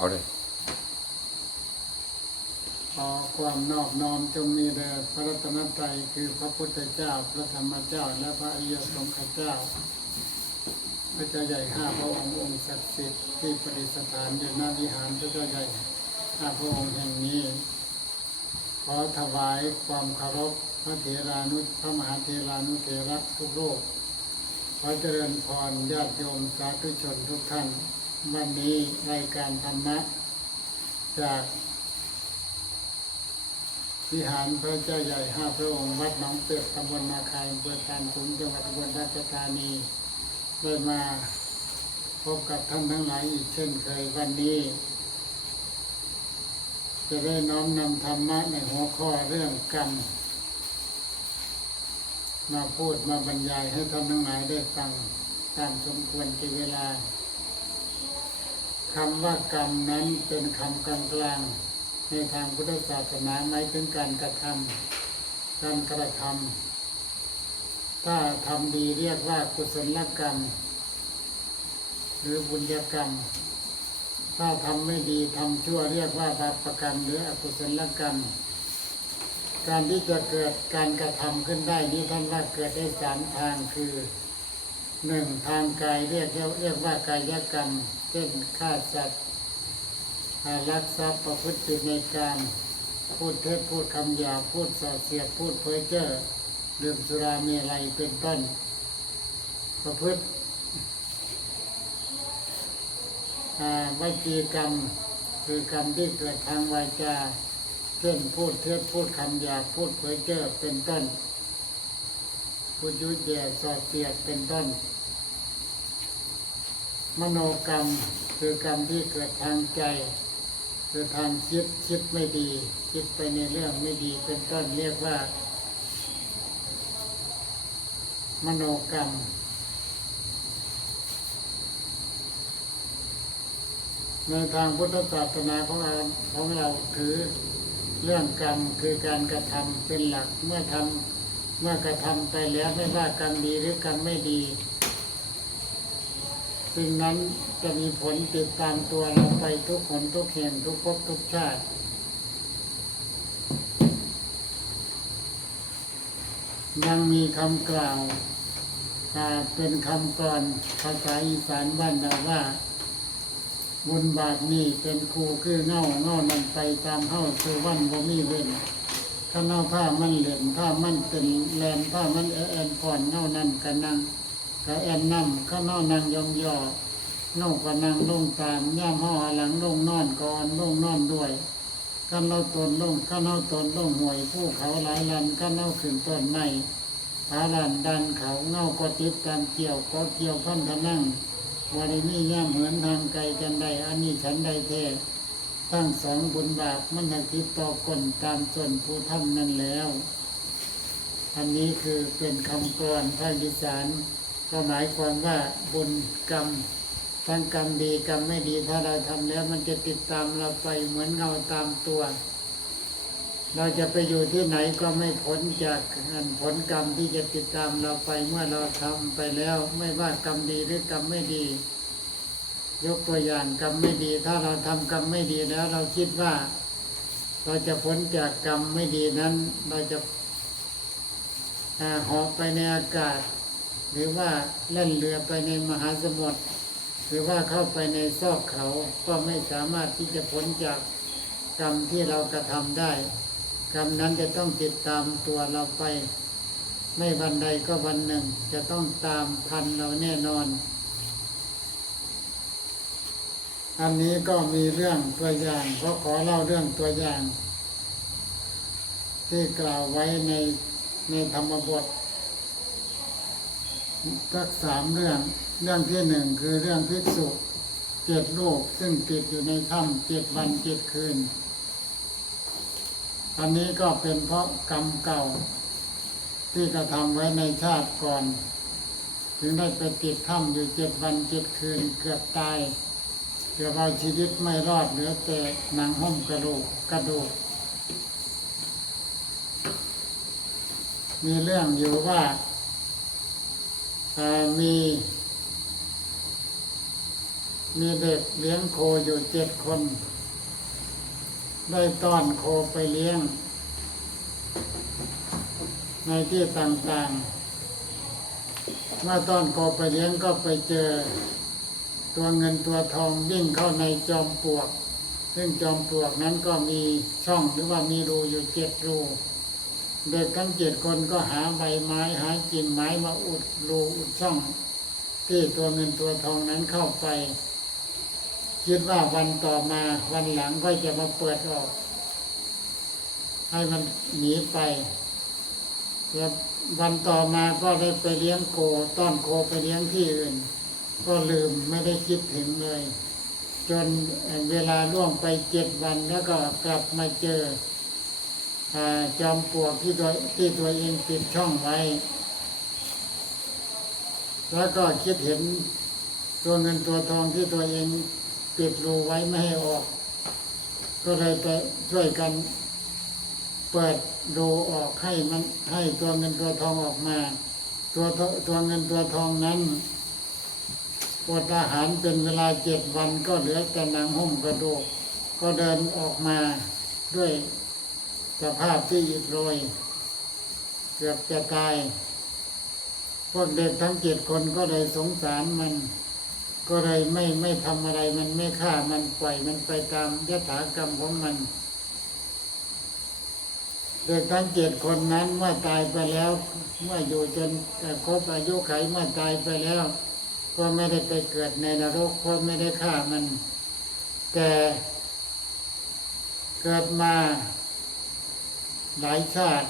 เอาเลยขอความนอบน้อมจงมีแด่พระรัตนตรัยคือพระพุทธเจ้า พระธรรมเจ้า และพระอริยสงฆ์เจ้า พระเจ้าใหญ่ห้าพระองค์องค์ศักดิ์สิทธิ์ที่ประดิษฐานอยู่หน้าวิหารพระเจ้าใหญ่ห้าพระองค์แห่งนี้ ขอถวายความเคารพพระเถรานุพระมหาเถรานุเถระทุกโลกขอเจริญพรญาติโยมสาธุชนทุกท่าน วันนี้รายการธรรมะ จากวิหารพระเจ้าใหญ่ห้าพระองค์วัดหนองเป็ดตำบลนาคายอำเภอตานสูงจังหวัดอุบลราชธานีได้มาพบกับท่านทั้งหลายอีกเช่นเคยวันนี้ จะได้น้อมนำธรรมะในหัวข้อเรื่องกรรมมาพูดมาบรรยายให้ท่านทั้งหลายได้ฟังตามสมควรที่เวลา คำว่ากรรมนั้นเป็นคำกลางๆในทางพุทธศาสนาหมายถึงการกระทำการกระทำถ้าทำดีเรียกว่ากุศลกรรม หรือบุญญกรรม ถ้าทำไม่ดีทำชั่วเรียกว่าบาปกรรมหรืออกุศลกรรม การที่จะเกิดการกระทำขึ้นได้นี้ท่านว่าเกิดได้สามทางคือหนึ่งทางกายเรียกเรียกว่ากายกรรม เช่นฆ่าสัตว์อาลักทรัพย์ประพฤติผิดในการพูดเท็จพูดคำหยาพูดส่อเสียดพูดเพ้อเจ้อดื่มสุราเมรัยเป็นต้น ประพฤติอ่าวจีกรรมคือกรรมที่เกิดทางวาจาเช่นพูดเท็จพูดคำหยาพูดเผยเจ้อเป็นต้นพูดยุดแย่สอเสียดเป็นต้น มโนกรรมคือกรรมที่เกิดทางใจ คือทางคิดคิดไม่ดี คิดไปในเรื่องไม่ดีเป็นต้นเรียกว่า มโนกรรม ในทางพุทธศาสนาของเราของเราถือเรื่องกรรมคือการกระทำเป็นหลักเมื่อทำเมื่อกระทำไปแล้วไม่ว่ากรรมดีหรือกรรมไม่ดี สิ่งนั้นจะมีผลติดตามตัวเราไปทุกคนทุกแห่งทุกภพทุกชาติยังมีคำกล่าวอ่าเป็นคำกรอนภาษาอีสานบ้านเราว่า บุญบาปนี่เป็นครูคือเงาเงานันไปตามเฮาคือวันบ่มีเว้นถ้าเงาผ้ามันเหลี่ยมผ้ามันเป็นแลนผ้ามันแอแอนผ่อนเงานั่นกันนั่ง กะแอนนั่ข้าเงานั่งยองย่อเงาก็นั่งลงตามย่ามห่อหลังลงนอนก่อนลงนอนด้วยข้าเงาตนลงข้าเงาตนลงห่วยผู้เขาหลายลันข้าเงาขึ้นต้นไม้ผาลันดันเขาเงาก็ติดตามเกี่ยวก็เกี่ยวพันธนั่งบริมีแย่ามเหมือนทางไกลกันใดอันนี้ฉันใดแท้ทั้งสองบุญบาปมันหักติดต่อคนตามส่วนผู้ทำนั่นแล้ว อันนี้คือเป็นคำกรอนภาคอีสาน ก็หมายความว่าบุญกรรมทั้งกรรมดีกรรมไม่ดีถ้าเราทำแล้วมันจะติดตามเราไปเหมือนเงาตามตัว เราจะไปอยู่ที่ไหนก็ไม่พ้นจากผลกรรมที่จะติดตามเราไปเมื่อเราทำไปแล้ว ไม่ว่ากรรมดีหรือกรรมไม่ดี ยกตัวอย่างกรรมไม่ดี ถ้าเราทำกรรมไม่ดีแล้ว เราคิดว่า เราจะพ้นจากกรรมไม่ดีนั้น เราจะอ่าเหาะไปในอากาศ หรือว่าเล่นเรือไปในมหาสมุทรหรือว่าเข้าไปในซอกเขาก็ไม่สามารถที่จะพ้นจากกรรมที่เรากระทำได้ กรรมนั้นจะต้องติดตามตัวเราไป ไม่วันใดก็วันหนึ่ง จะต้องตามพันเราแน่นอน อันนี้ก็มีเรื่องตัวอย่างเพราะขอเล่าเรื่องตัวอย่าง ที่กล่าวไว้ในในธรรมบท สักสามเรื่อง เรื่องที่หนึ่งคือเรื่องภิกษุเจ็ดรูปซึ่งติดอยู่ในถ้ำเจ็ดวันเจ็ดคืน อันนี้ก็เป็นเพราะกรรมเก่า ที่กระทำไว้ในชาติก่อน ถึงได้ไปติดถ้ำอยู่เจ็ดวันเจ็ดคืนเกือบตาย เกือบเอาชีวิตไม่รอดเหลือแต่หนังหุ้มกระดูกกระดูกมีเรื่องอยู่ว่า เอ่มี มีเด็กเลี้ยงโคอยู่เจ็ดคน ได้ต้อนโคไปเลี้ยง ในที่ต่างๆ เมื่อต้อนโคไปเลี้ยงก็ไปเจอ ตัวเงินตัวทองวิ่งเข้าในจอมปลวก ซึ่งจอมปลวกนั้นก็มีช่องหรือว่ามีรูอยู่เจ็ดรู เด็กทั้งเจ็ดคนก็หาใบไม้หากิ่งไม้มาอุดรูอุดช่อง ที่ตัวเงินตัวทองนั้นเข้าไป คิดว่าวันต่อมาวันหลังก็จะมาเปิดออก ให้มันหนีไปแล้ววันต่อมาก็ได้ไปเลี้ยงโคต้อนโคไปเลี้ยงที่อื่น ก็ลืมไม่ได้คิดถึงเลย จนเวลาล่วงไปเจ็ดวันแล้วก็กลับมาเจอ จอมปลวกที่ตัวที่ตัวเองปิดช่องไว้ แล้วก็คิดเห็นตัวเงินตัวทองที่ตัวเองปิดรูไว้ไม่ให้ออก ก็เลยไปช่วยกันเปิดรูออกให้มันให้ตัวเงินตัวทองออกมา ตัวตัวเงินตัวทองนั้นอดอาหารเป็นเวลาเจ็ดวันก็เหลือแต่นังหุ้มกระดูกก็เดินออกมาด้วย สภาพที่อิดโรย เกือบจะตาย พวกเด็กทั้งเจ็ดคนก็เลยสงสารมัน ก็เลยไม่ไม่ทำอะไรมันไม่ฆ่ามันปล่อยมันไปตามยถากรรมของมัน เด็กทั้งเจ็ดคนนั้นเมื่อตายไปแล้ว เมื่ออยู่จนครบอายุไขเมื่อตายไปแล้ว ก็ไม่ได้ไปเกิดในนรกเพราะไม่ได้ฆ่ามัน แต่เกิดมา หลายชาติ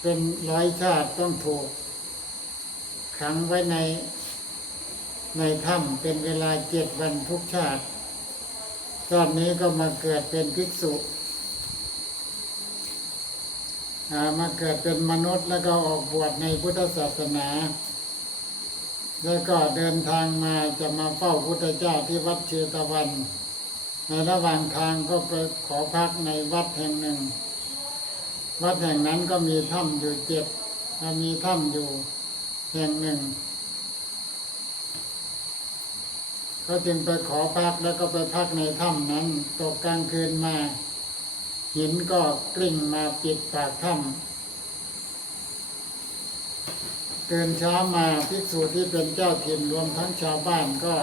เป็นร้อยชาติต้องถูกขังไว้ในในถ้ำเป็นเวลาเจ็ดวันทุกชาติ ตอนนี้ก็มาเกิดเป็นภิกษุมาเกิดเป็นมนุษย์แล้วก็ออกบวชในพุทธศาสนา แล้วก็เดินทางมาจะมาเฝ้าพุทธเจ้าที่วัดเชตวัน ในระหว่างทางก็ไปขอพักในวัดแห่งหนึ่ง วัดแห่งนั้นก็มีถ้ำอยู่เจ็ดมีถ้ำอยู่แห่งหนึ่งก็จึงไปขอพักแล้วก็ไปพักในถ้ำนั้นตกกลางคืนมา หินก็กลิ้งมาปิดปากถ้ำเกินเช้ามาภิกษุที่เป็นเจ้าถิ่นรวมทั้งชาวบ้านก็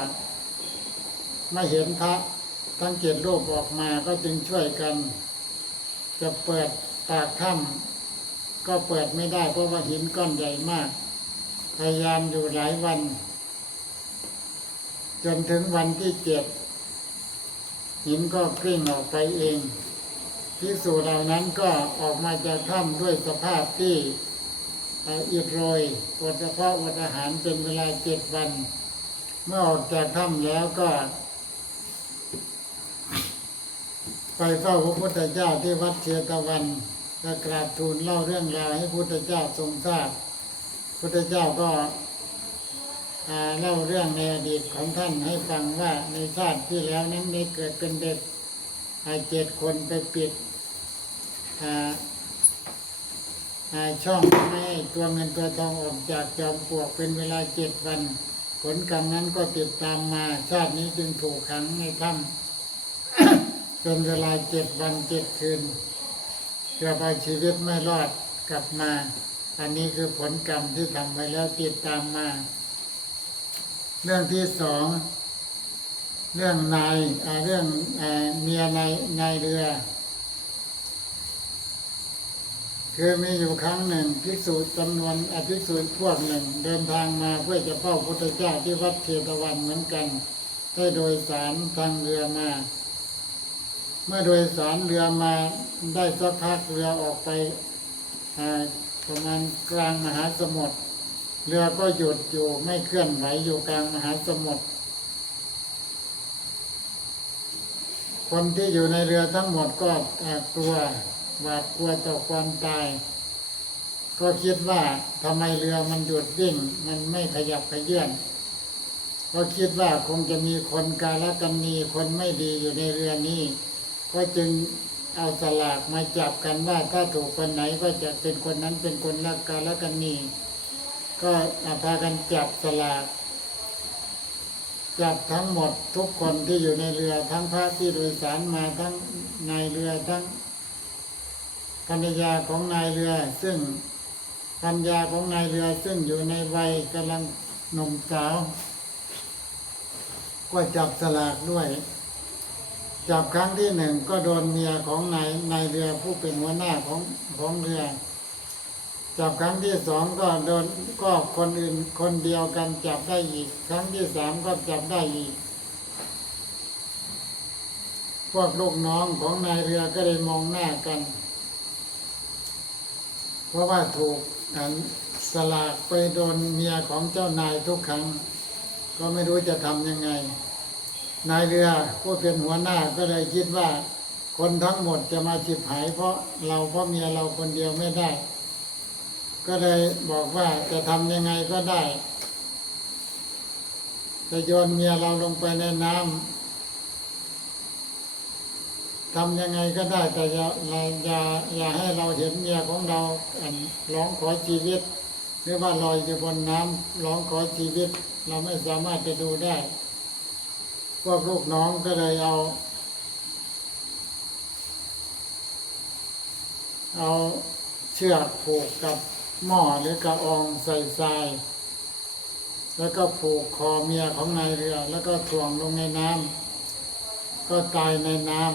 ไม่เห็นพระทั้งเจ็ดรูปออกมาก็จึงช่วยกัน จะเปิด ปากถ้ำก็เปิดไม่ได้ เพราะว่าหินก้อนใหญ่มาก พยายามอยู่หลายวัน จนถึงวันที่เจ็ดหินก็กลิ้งออกไปเองพิสูจน์เหล่านั้นก็ออกมาจากถ้ำด้วยสภาพที่อิดโรยอดเฉพาะอดอาหารเป็นเวลาเจ็ดวัน เมื่อออกจากถ้ำแล้วก็ ไปเฝ้าพระพุทธเจ้าที่วัดเชตวัน และกราบทูลเล่าเรื่องราวให้พระพุทธเจ้าทรงทราบ พุทธเจ้าก็เล่าเรื่องในอดีตของท่านให้ฟังว่าในชาติที่แล้วนั้นได้เกิดเป็นเด็กอ่าเจ็ดคนไปปิดช่องไม่ให้ตัวเงินตัวทองออกจากจอมปลวกเป็นเวลาเจ็ดวัน ผลกรรมนั้นก็ติดตามมา ชาตินี้จึงถูกขังในถ้ำเป็นเวลาเจ็ดวันเจ็ดคืน เกือบเอาชีวิตไม่รอดกลับมา อันนี้คือผลกรรมที่ทำไว้แล้วติดตามมา เรื่องที่สอง เรื่องนายเรื่องเมียนายนายเรือ คือมีอยู่ครั้งหนึ่งภิกษุจำนวนอภิกษุพวกหนึ่ง เดินทางมาเพื่อจะเฝ้าพุทธเจ้าที่วัดเทตวันเหมือนกัน ได้โดยสารทางเรือมา เมื่อโดยสารเรือมาได้สักพักเรือออกไปประมาณกลางมหาสมุทรเรือก็หยุดอยู่ไม่เคลื่อนไหวอยู่กลางมหาสมุทรคนที่อยู่ในเรือทั้งหมดก็กลัวหวาดกลัวต่อความตาย ก็คิดว่าทำไมเรือมันหยุดวิ่ง มันไม่ขยับขยื่นก็คิดว่าคงจะมีคนกาลกันนีคนไม่ดีอยู่ในเรือนี้ ก็จึงเอาสลากมาจับกันว่าถ้าถูกคนไหนก็จะเป็นคนนั้นเป็นคนรักกาลกันนีก็พากันจับสลาก จับทั้งหมดทุกคนที่อยู่ในเรือทั้งพระที่โดยสารมาทั้งนายเรือทั้งภรรยาของนายเรือ ซึ่งภรรยาของนายเรือซึ่งอยู่ในวัยกำลังหนุ่มสาว ก็จับสลากด้วย จับครั้งที่หนึ่งก็โดนเมียของนายนายเรือผู้เป็นหัวหน้าของของเรือ จับครั้งที่สองก็โดนก็คนอื่นคนเดียวกันจับได้อีก ครั้งที่สามก็จับได้อีก พวกลูกน้องของนายเรือก็เลยมองหน้ากัน เพราะว่าถูกสลากไปโดนเมียของเจ้านายทุกครั้ง ก็ไม่รู้จะทำยังไง นายเรือผู้เป็นหัวหน้าก็เลยคิดว่า คนทั้งหมดจะมาจิบหาย เพราะเราเพราะเมียเราคนเดียวไม่ได้ ก็เลยบอกว่าจะทำยังไงก็ได้จะโยนเมียเราลงไปในน้ำทำยังไงก็ได้ แต่อย่าอย่าอย่าให้เราเห็นเมียของเราอันร้องขอชีวิต หรือว่าลอยอยู่บนน้ำร้องขอชีวิต เราไม่สามารถจะดูได้ พวกลูกน้องก็เลยเอา เอาเชือกผูกกับหม้อหรือกระอองใส่ทราย แล้วก็ผูกคอเมียของนายเรือ แล้วก็ถ่วงลงในน้ำก็ตายในน้ำ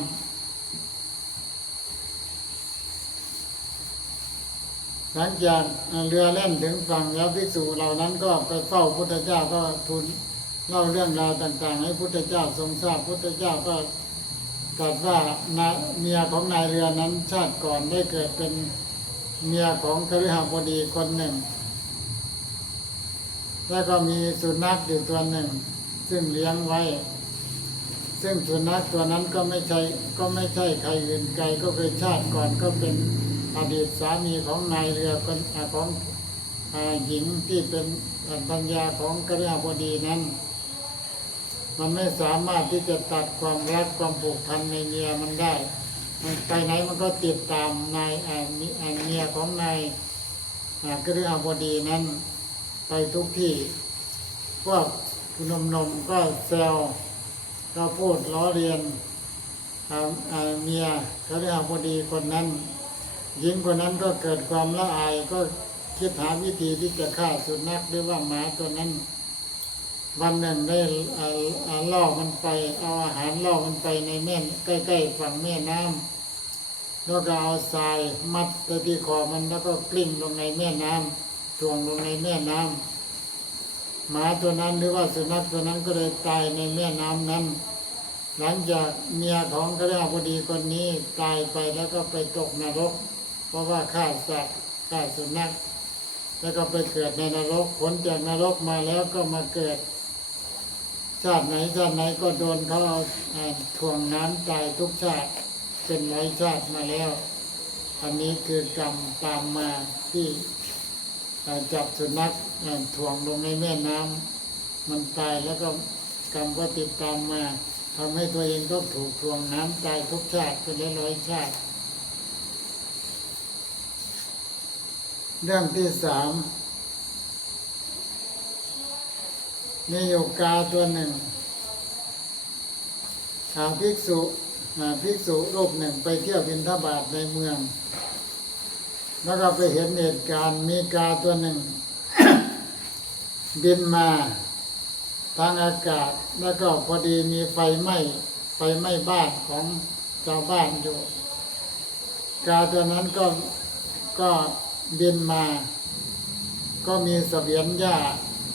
หลังจากเรือเล่นถึงฝั่งแล้วภิกษุเหล่านั้นก็ไปเฝ้าพุทธเจ้าก็ทูล เล่าเรื่องราวต่าง ๆ ให้พุทธเจ้าทรงทราบพุทธเจ้าก็ตรัสว่านาเมียของนายเรือนั้นชาติก่อนได้เกิดเป็นเมียของคฤหบดีคนหนึ่ง แล้วก็มีสุนัขอยู่ตัวหนึ่ง ซึ่งเลี้ยงไว้ ซึ่งสุนัขตัวนั้นก็ไม่ใช่ก็ไม่ใช่ใครอื่นไกลก็คือชาติก่อนก็เป็นอดีตสามีของนายเรือคนของหญิงที่เป็นปัญญาของกฤหบดีนั้น มันไม่สามารถที่จะตัดความรักความผูกพันในเมียมันได้ มันไปไหนมันก็ติดตามนายอ่ามิอ่าเมียของนายอ่ากฤหบดีนั้น ไปทุกที่พวกนมนมก็แซวก็พูดล้อเลียนอ่าอ่าเมียเขาเรียกพอดีคนนั้นหญิงคนนั้นก็เกิดความละอายก็คิดหาวิธีที่จะฆ่าสุนัขหรือว่าหมาตัวนั้น วันหนึ่งได้ล่อมันไป เอาอาหารล่อมันไปในแม่นใกล้ๆฝั่งแม่น้ำแล้วก็เอาทรายมัดไปที่คอมันแล้วก็กลิ้งลงในแม่น้ำถ่วงลงในแม่น้ำหมาตัวนั้นหรือว่าสุนัขตัวนั้นก็เลยตายในแม่น้ำนั้น หลังจากเมียของกระดาพอดีคนนี้ตายไปแล้วก็ไปตกนรก เพราะว่าฆ่าสัตว์ฆ่าสุนัขแล้วก็ไปเกิดในนรกผลจากนรกมาแล้วก็มาเกิด ชาติไหนชาติไหนก็โดนเขาเอาอ่าถ่วงน้ำตายทุกชาติเป็นร้อยชาติมาแล้ว อันนี้คือกรรมตามมาที่จับสุนัขถ่วงลงในแม่น้ำมันตายแล้วก็กรรมก็ติดตามมาทำให้ตัวเองก็ถูกถ่วงน้ำตายทุกชาติเป็นร้อยชาติ เรื่องที่สาม มีอยู่กาตัวหนึ่งหาภิกษุภิกษุรูปหนึ่งไปเที่ยวบินทบาทในเมือง แล้วก็ไปเห็นเหตุการณ์มีกาตัวหนึ่ง บินมาทางอากาศแล้วก็พอดีมีไฟไหม้ไฟไหม้บ้านของชาวบ้านอยู่ กาตัวนั้นก็ก็บินมา ก็มีเสบียงหญ้า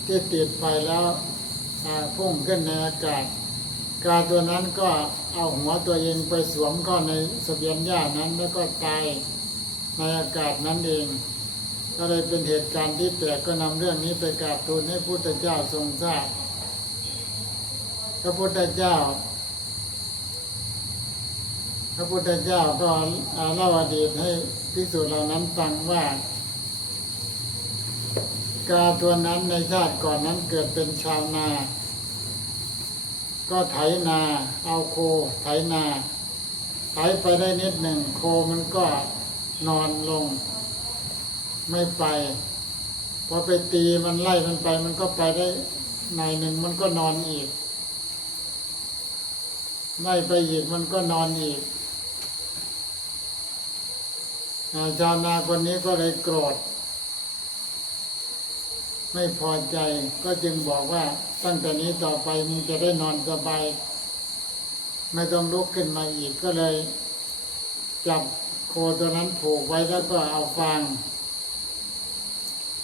ที่ติดไฟแล้วพุ่งขึ้นในอากาศ กาตัวนั้นก็เอาหัวตัวเองไปสวมเข้าในสเสบียงหญ้านั้นแล้วก็ตายในอากาศนั้นเอง ก็เลยเป็นเหตุการณ์ที่แปลกก็นำเรื่องนี้ไปกราบทูลให้พุทธเจ้าทรงทราบพระพุทธเจ้า พระพุทธเจ้าก็อ่าเล่าอดีตให้ภิกษุเหล่านั้นฟังว่า กาตัวนั้นในชาติก่อนนั้นเกิดเป็นชาวนา ก็ไถนา เอาโค ไถนา ไถไปได้นิดหนึ่ง โคมันก็นอนลง ไม่ไปพอไปตีมันไล่มันไป มันก็ไปได้หน่อยหนึ่งมันก็นอนอีกไม่ไปอีกมันก็นอนอีกอาชาวนาคนนี้ก็เลยโกรธ ไม่พอใจ ก็จึงบอกว่าตั้งแต่นี้ต่อไปมึงจะได้นอนสบายไม่ต้องลุกขึ้นมาอีกก็เลย จับโคตัวนั้นผูกไว้แล้วก็เอาฟาง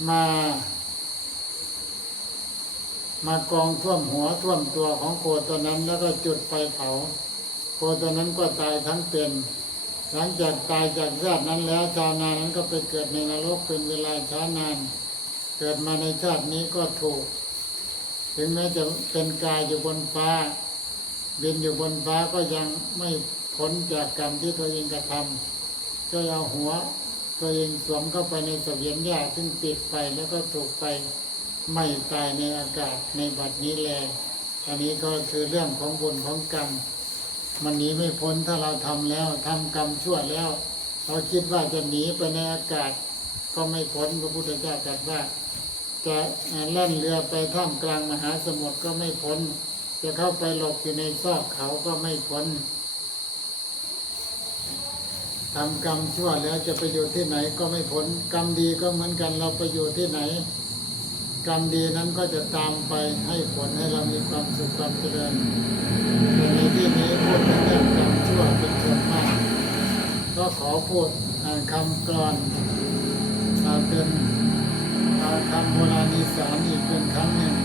มา มากองท่วมหัวท่วมตัวของโคตัวนั้นแล้วก็จุดไฟเผาโคตัวนั้นก็ตายทั้งเป็น หลังจากตายจากชาตินั้นแล้วชาวนานั้นก็ไปเกิดในนรกเป็นเวลาช้านาน เกิดมาในชาตินี้ก็ถูก ถึงแม้จะเป็นกายอยู่บนฟ้าบินอยู่บนฟ้าก็ยังไม่พ้นจากกรรมที่ตัวเองกระทำก็เอาหัว ตัวเองสวมเข้าไปในเสวียนหญ้าซึ่งติดไฟแล้วก็ถูกไฟไม่ตายในอากาศในบัดนี้แล อันนี้ก็คือเรื่องของบุญของกรรม มันหนีไม่พ้นถ้าเราทำแล้วทำกรรมชั่วแล้ว เราคิดว่าจะหนีไปในอากาศ ก็ไม่พ้นพระพุทธเจ้าตรัสว่า จะแล่นเรือไปท่ามกลางมหาสมุทรก็ไม่พ้น จะเข้าไปหลบอยู่ในซอกเขาก็ไม่พ้นทำกรรมชั่วแล้วจะไปอยู่ที่ไหนก็ไม่พ้นกรรมดีก็เหมือนกันเราไปอยู่ที่ไหน กรรมดีนั้นก็จะตามไปให้ผลให้เรามีความสุขความเจริญแต่ในที่นี้พูดถึงเรื่องกรรมชั่วเป็นส่วนมากก็ขอพูดคำกรอนาเป็นอาคำโบราณอีสานอีกเป็นคำหนึ่ง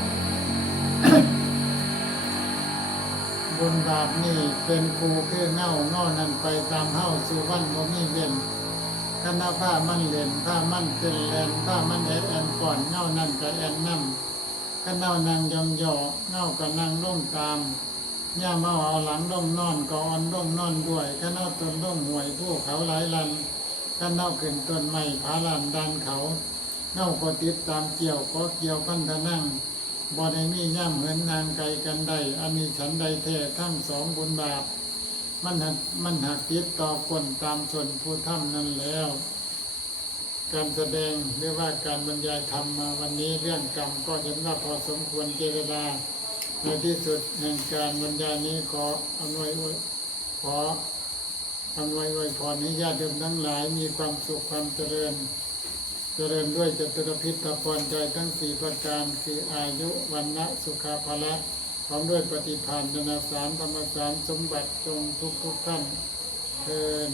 บุญบาปนี่เป็นครูคือเง่าเง่านั่นไปตามเฮ้าสู่วันบ่มีเวียนคณะผ้ามันเหรียญผ้ามันเป็นแลนผ้ามันแอนแอนก่อนเง่านั่นกับแอนนั่ขณะนางยองยอเง่ากับนางล่งตามย่าเมาเอาหลังล่งนอนก่อนล่งนอนด้วยขณะตนล่งหวยผู้เขาหลายลัน ขณะขึ้นต้นไม้ผาลันดันเขาเง่าก็ติดตามเกี่ยวก็เกี่ยวพันธนั่งบ่ได้มีย่ำเหมือนนางไกลกันใดอันนี้ฉันใดแท้ทั้งสองบุญบาปมันหักมันหักติดต่อคนตามส่วนผู้ทำนั้นแล้ว การแสดงหรือว่าการบรรยายธรรมมาวันนี้เรื่องกรรมก็เห็นว่าพอสมควรเจรจาในที่สุดแห่งการบรรยายนี้ขออำนวยอวยขอ ทำไวยไวยพรให้ญาติโยมทั้งหลายมีความสุขความเจริญ เจริญด้วยจตุรพิธพรใจทั้งสี่ประการ คืออายุวันนะสุขาภละพร้อมด้วยปฏิภาณนาสารธรรมสารสมบัติจงทุกทุกท่านเทิน